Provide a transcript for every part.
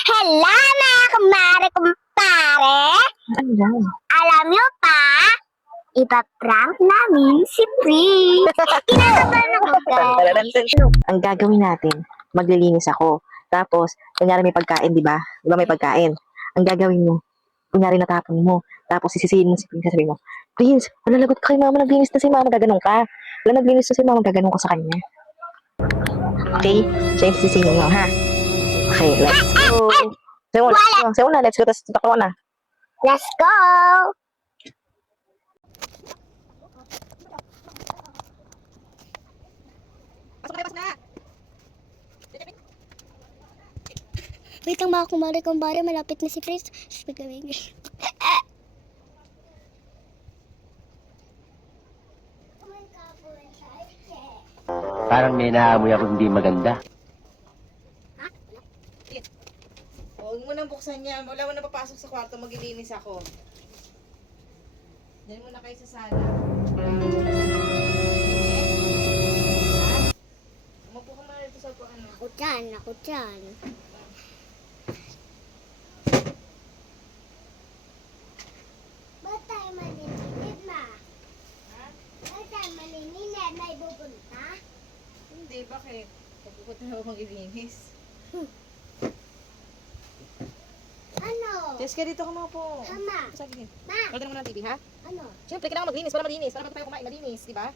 Hello mga kumare kumpare! Ano yan? Alam nyo pa, ipaprank namin si Pri. Kinakabahan ako guys. Ang gagawin natin, maglilinis ako. Tapos, kunyari may pagkain, di ba? Di ba may pagkain? Ang gagawin mo, kunyari natapon mo. Tapos sisisihin mo si Prince, sasabihin mo, Prince, malalagot ka kay mama, naglinis na si mama, gaganong ka. Wala, naglinis na si mama, gaganong ka sa kanya. Okay? Siya yung sisisihin mo, ha? Okay, let's go. Sayo na, let's go. Tapos tutok na. Let's go! Pasok na! Wait lang mga kumare kumpare, malapit na si Prince. Gagawin. Parang may naamoy ako hindi maganda. Huwag mo nang buksan yan. Wala mo na papasok sa kwarto. Maglilinis ako. Diyan muna kayo sa sala. Umupo ka muna dito sa ano. Ako dyan. Ba't tayo maninit, ma? Ha? Ba't tayo maninit? May pupunta? Hindi, bakit? Pagpupunta na ako maglilinis. Ano? Jessica, dito ka mga po. Ama. Sige. Ma! Pagod na muna ng TV, ha? Ano? Siyempre, kailangan maglinis para malinis. Para bago tayo kumain, malinis, di ba?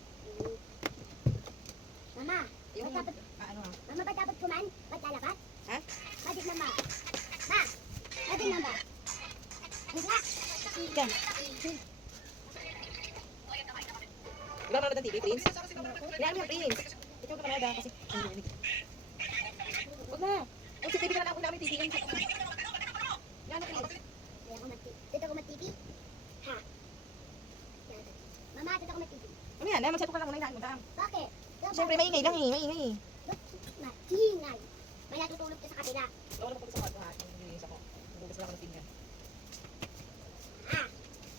Mama, Yung, ba't dapat, ano? mama, ba't dapat kumain? Ba't lalapat? Ha? Bakit naman? Ma! Bakit naman? Wala. Yan. Ikaw manood ng TV, Prince? Kailangan mo yan, Prince. Ikaw ka manood, ha? Kasi, huwag na. Huwag si TV ka na lang. Huwag namin TV. Yan na, Prince. Dito ako mag-TV? Ha? Mama, dito ako mag-TV. Ano yan? Mag-set ka lang muna yung daan. Bakit? Siyempre, maingay lang eh. Maingay eh. Maingay. May natutulog ka sa kabila. Ako na sa kwarto ha. Nilinis ako. Bugas lang ako ng pinggan.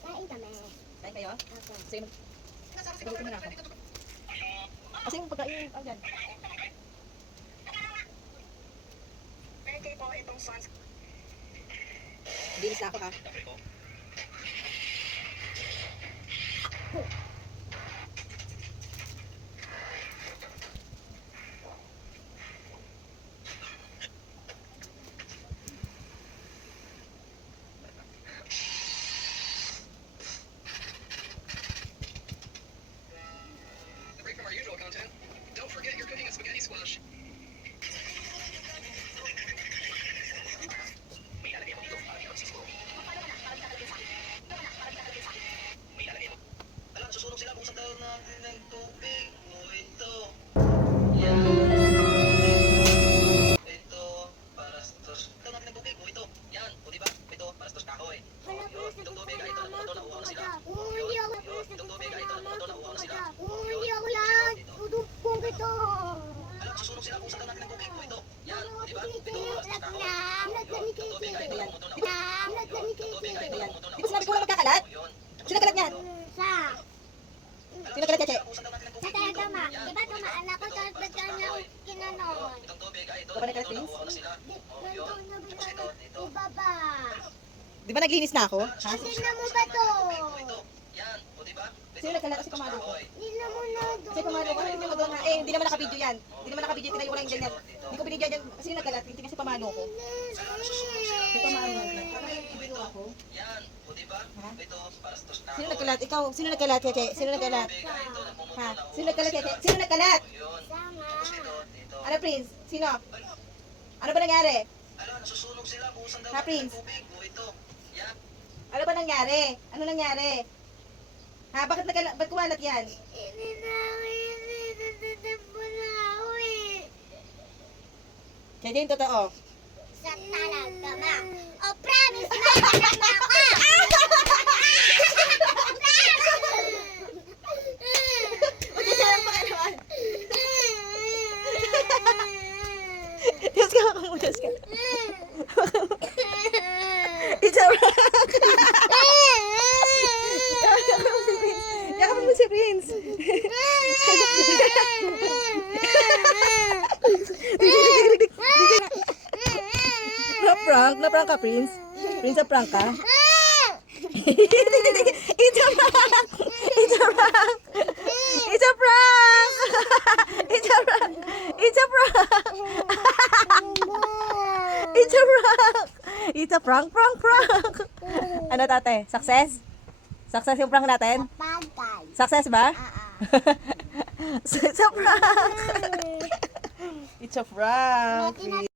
Kain kami. Kain kayo? Ako. Kasi mag... Sagot mo na ako. Kasi yung pagkain, ano yan? Linis na ako ha. Break from our usual content. Don't forget you're cooking a spaghetti squash. Alam, susunog sila kung sa daw natin ng tubig. O ito. Yan. Ito. Parastos. Daw natin ng tubig. O ito. Yan. O diba? Ito. Parastos kahoy. O yun. Itong tubig. Ito. Nauuhaw na sila. Hindi ako Yun. Itong tubig. Ito. Nauuhaw na sila. Hindi ako lang. Tudukong ito. Alam, susunog sila kung sa daw natin ng tubig. O ito. Yan. O diba? Ito. Parastos kahoy. Itong tubig. Ito. Ayan. Di ba sinabi ko lang magkakalat? Sino kalat niyan? Sa Sino kalat, Cheche? sa tama. Diba tumaan ako tapos bigla niya ako kinanon. Ito ba nagkalat, Prince? Ibaba. Di ba naglinis na ako? Ha? Tingnan mo ba to? Sino nagkalat? Kasi pamalo ko. Tingnan mo na Kasi pamalo ko. Hindi mo doon ha. Eh, hindi naman nakabidyo yan. Hindi naman nakabidyo. Tinayo ko lang yung ganyan. Hindi ko binigyan yan. Kasi yung nagkalat. Hindi kasi pamalo ko. Kasi pamalo ko. Ibiro ako. Ha? Sino nagkalat? Ikaw. Sino nagkalat, Cheche? Sino nagkalat? Ha? Sino nagkalat, Cheche? Sino nagkalat? Sama. Ano, Prince? Sino? Ano ba nangyari? Nasusunog sila kung saan daw Ha, Prince? tubig. O ito. Yan. Ano ba nangyari? Ano nangyari? Ha? Bakit ba't kumalat yan? Hindi na ako eh. Cheche, yung totoo. Sa talaga ma. Oh, promise na anak na ako. Magkakalang pa ka naman. Diyos ka, makamudas ka. It's a wrap. Yakapin mo si Prince. prank? Na-prank ka, Prince? Prince, na-prank ka? It's a prank! It's a prank! It's a prank! It's a prank! It's a prank! It's a prank! It's a prank, prank! Ano tate? Success? Success yung prank natin? Success ba? It's a prank! It's a prank!